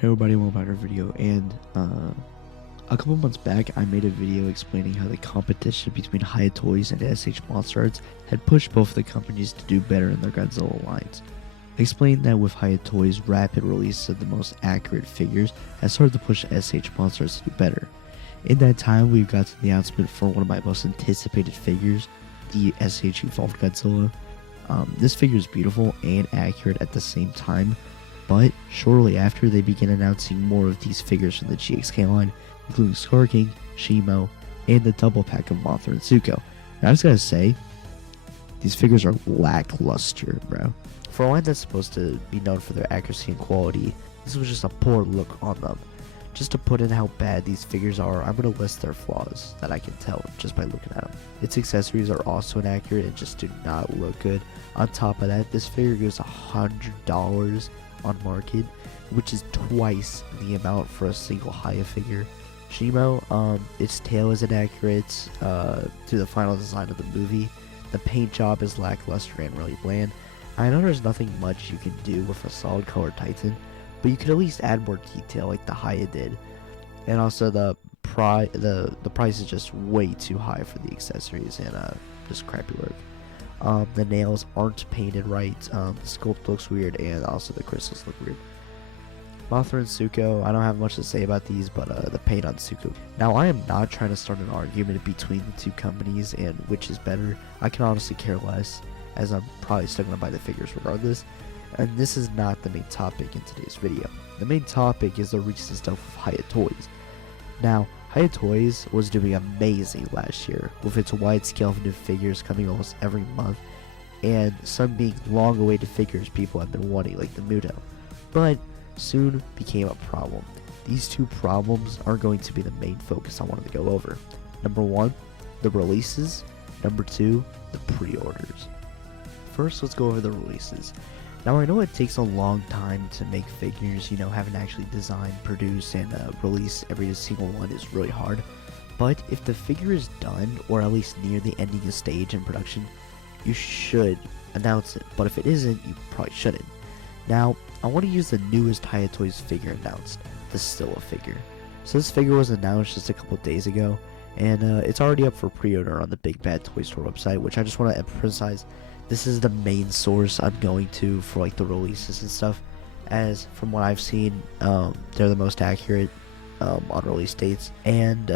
Hey everybody, welcome back to our video. And a couple months back, I made a video explaining how the competition between Hiya Toys and SH Monster Arts had pushed both the companies to do better in their Godzilla lines. I explained that with Hiya Toys' rapid release of the most accurate figures has started to push SH Monster Arts to do better. In that time, we've got to the announcement for one of my most anticipated figures, the SH Evolved Godzilla. This figure is beautiful and accurate at the same time, but shortly after, they began announcing more of these figures from the GXK line, including Scar King, Shimo, and the double pack of Mothra and Zuko. And I just gotta say, these figures are lackluster, bro. For a line that's supposed to be known for their accuracy and quality, this was just a poor look on them. Just to put in how bad these figures are, I'm going to list their flaws that I can tell just by looking at them. Its accessories are also inaccurate and just do not look good. On top of that, this figure goes $100 on market, which is twice the amount for a single Hiya figure. Shimo, its tail is inaccurate to the final design of the movie. The paint job is lackluster and really bland. I know there's nothing much you can do with a solid color Titan, but you could at least add more detail like the Hiya did. And also the price is just way too high for the accessories and just crappy work. The nails aren't painted right, the sculpt looks weird, and also the crystals look weird. Mothra and Zuko, I don't have much to say about these, but the paint on Zuko. Now, I am not trying to start an argument between the two companies and which is better. I can honestly care less, as I'm probably still going to buy the figures regardless. And this is not the main topic in today's video. The main topic is the recent stuff with Hiya Toys. Now, Hiya Toys was doing amazing last year, with its wide scale of new figures coming almost every month, and some being long awaited figures people have been wanting, like the Muto. But soon became a problem. These two problems are going to be the main focus I wanted to go over. Number one, the releases. Number two, the pre-orders. First, let's go over the releases. Now, I know it takes a long time to make figures, having to actually design, produce, and release every single one is really hard. But if the figure is done, or at least near the ending stage in production, you should announce it. But if it isn't, you probably shouldn't. Now, I want to use the newest Hiya Toys figure announced, the Scylla figure. So this figure was announced just a couple days ago, and it's already up for pre-order on the Big Bad Toy Store website, which I just want to emphasize. This is the main source I'm going to for like the releases and stuff, as from what I've seen, they're the most accurate on release dates, and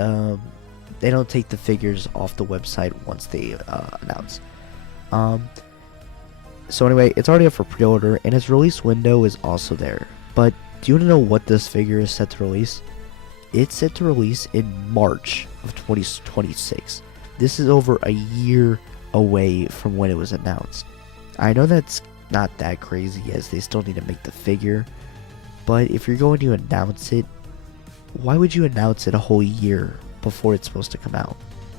they don't take the figures off the website once they announce. So anyway, it's already up for pre-order, and its release window is also there. But do you want to know what this figure is set to release? It's set to release in March of 2026. This is over a year away from when it was announced. I know that's not that crazy, as they still need to make the figure, but if you're going to announce it, why would you announce it a whole year before it's supposed to come out?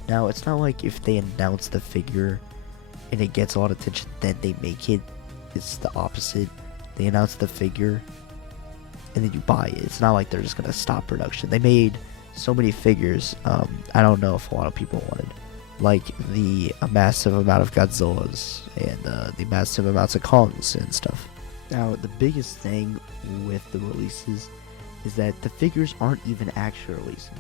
Now, it's not like if they announce the figure and it gets a lot of attention, then they make it. It's the opposite. They announce the figure and then you buy it. It's not like they're just gonna stop production. They made so many figures, I don't know if a lot of people wanted, like the massive amount of Godzillas and the massive amounts of Kongs and stuff. Now, the biggest thing with the releases is that the figures aren't even actually releasing.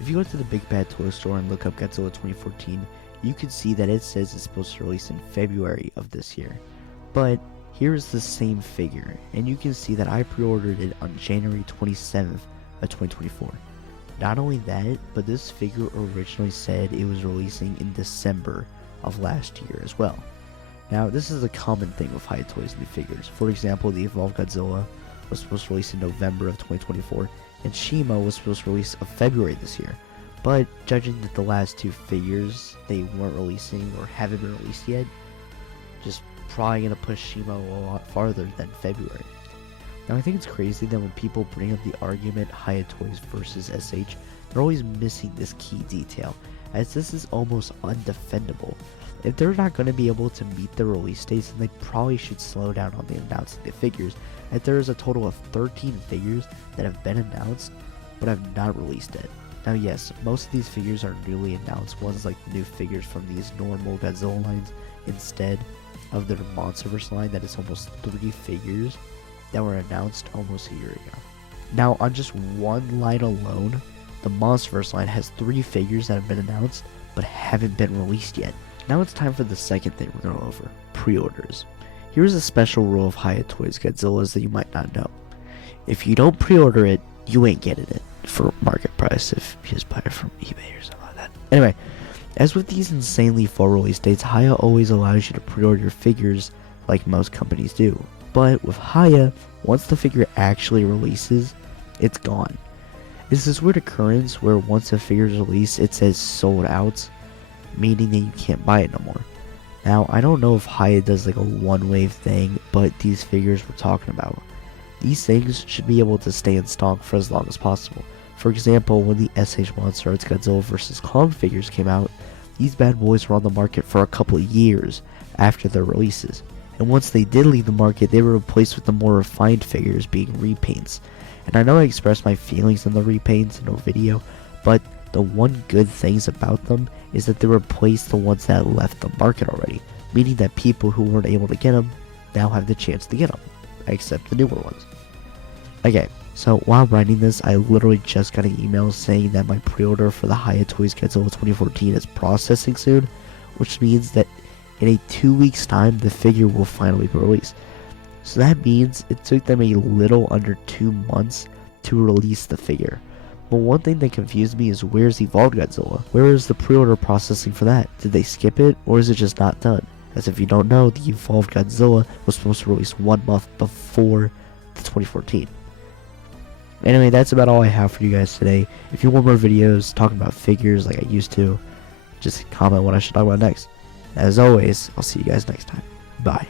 If you go to the Big Bad Toy Store and look up Godzilla 2014, you can see that it says it's supposed to release in February of this year. But here is the same figure, and you can see that I pre-ordered it on January 27th of 2024. Not only that, but this figure originally said it was releasing in December of last year as well. Now, this is a common thing with Hiya Toys new figures. For example, the Evolved Godzilla was supposed to release in November of 2024, and Shimo was supposed to release in February this year. But judging that the last two figures they weren't releasing or haven't been released yet, just probably gonna push Shimo a lot farther than February. Now, I think it's crazy that when people bring up the argument Hiya Toys versus SH, they're always missing this key detail, as this is almost undefendable. If they're not going to be able to meet the release dates, then they probably should slow down on the announcing the figures, as there is a total of 13 figures that have been announced but have not released yet. Now, yes, most of these figures are newly announced ones, like the new figures from these normal Godzilla lines, instead of their Monsterverse line that is almost 3 figures that were announced almost a year ago. Now, on just one line alone, the Monsterverse line has 3 figures that have been announced but haven't been released yet. Now it's time for the second thing we're going over, pre-orders. Here's a special rule of Hiya Toys Godzillas that you might not know. If you don't pre-order it, you ain't getting it for market price if you just buy it from eBay or something like that. Anyway, as with these insanely far release dates, Hiya always allows you to pre-order your figures like most companies do. But with Hiya, once the figure actually releases, it's gone. It's this weird occurrence where once a figure is released, it says sold out, meaning that you can't buy it no more. Now, I don't know if Hiya does like a one-wave thing, but these figures we're talking about, these things should be able to stay in stock for as long as possible. For example, when the SH Monster Arts Godzilla vs. Kong figures came out, these bad boys were on the market for a couple of years after their releases. And once they did leave the market, they were replaced with the more refined figures being repaints. And I know I expressed my feelings on the repaints in a video, but the one good things about them is that they replaced the ones that left the market already, meaning that people who weren't able to get them now have the chance to get them, except the newer ones. Okay, so while writing this, I literally just got an email saying that my pre-order for the Hiya Toys Godzilla 2014 is processing soon, which means that in a 2 weeks time the figure will finally be released. So that means it took them a little under 2 months to release the figure. But one thing that confused me is where's Evolved Godzilla? Where is the pre-order processing for that? Did they skip it, or is it just not done? As if you don't know, the Evolved Godzilla was supposed to release 1 month before the 2014. Anyway, that's about all I have for you guys today. If you want more videos talking about figures like I used to, just comment what I should talk about next. As always, I'll see you guys next time. Bye.